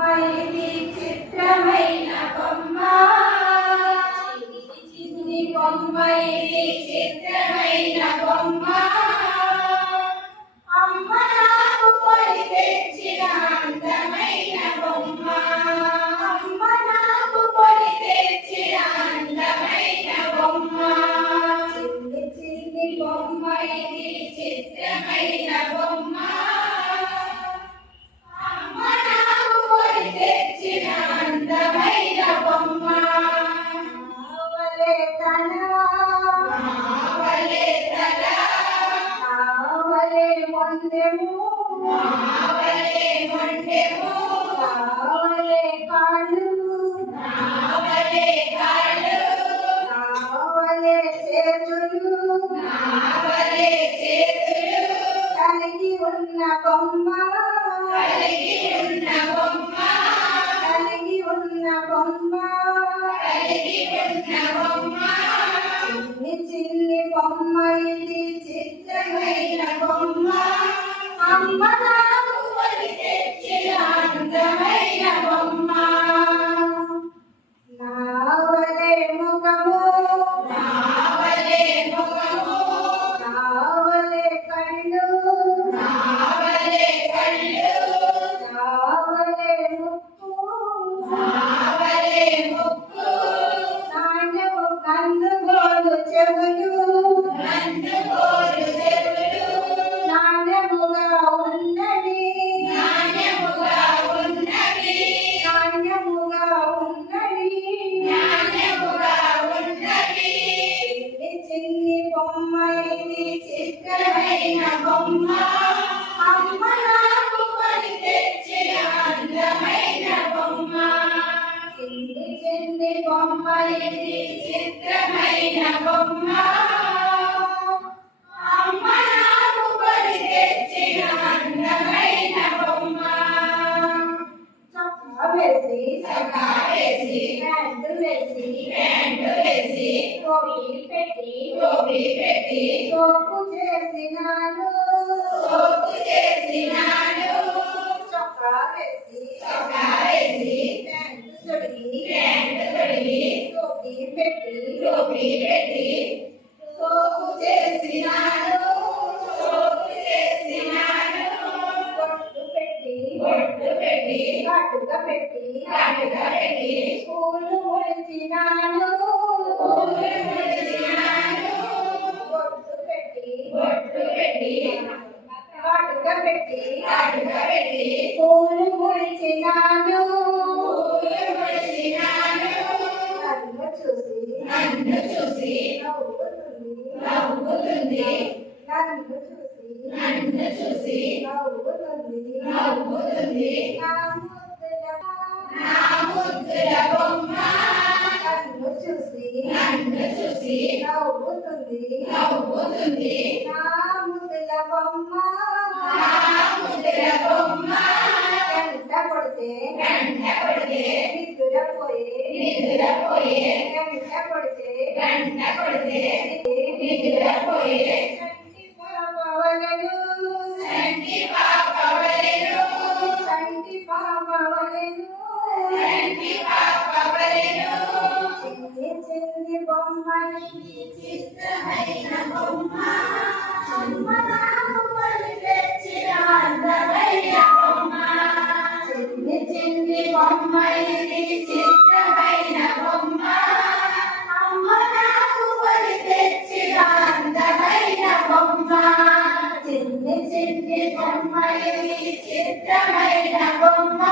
బొమ్మ చిత్రమైన బొమ్మ. చిన్ని బొమ్మ చిత్రమైన బొమ్మ. చిన్ని బొమ్మ ఇది చిత్రమైన బొమ్మ. అమ్మ చిత్రమైన బొమ్మ అమ్మ నాకు కొని తెచ్చిన అందమైన బొమ్మ చొక్కా వేసి చొక్కా వేసి ప్యాంటు వేసి ప్యాంటు వేసి టోపీ పెట్టి టోపీ పెట్టి సోపు చేసినాను వేసి చొక్కా తొడిగి టోపీ పెట్టి టోపీ పెట్టి సోపు చేసినాను సోపు బొట్టు పెట్టి బొట్టు పెట్టి పెట్టి పెట్టి పూలు ముడిచినాను పెట్టి పూలు ముడిచినాను నన్ను చూసి నన్ను చూసి నవ్వుతుంది నవ్వుతుంది నన్ను చూసి నన్ను చూసి నవ్వుతుంది నవ్వుతుంది నా ముద్దుల నా ముద్దుల బొమ్మ. నన్ను చూసి నన్ను చూసి నవ్వుతుంది నవ్వుతుంది నా ముద్దుల బొమ్మ. గంట కొడితే నిద్రపోయే నిద్రపోయే గంట కొడితే నిద్రపోయే చంటి పాపవలెను చంటి పాపవలెను చంటి పాపవలెను చంటి పాపవలెను చిన్ని చిన్ని బొమ్మని చిత్రమైన బొమ్మ. ఇది చిత్రమైన బొమ్మ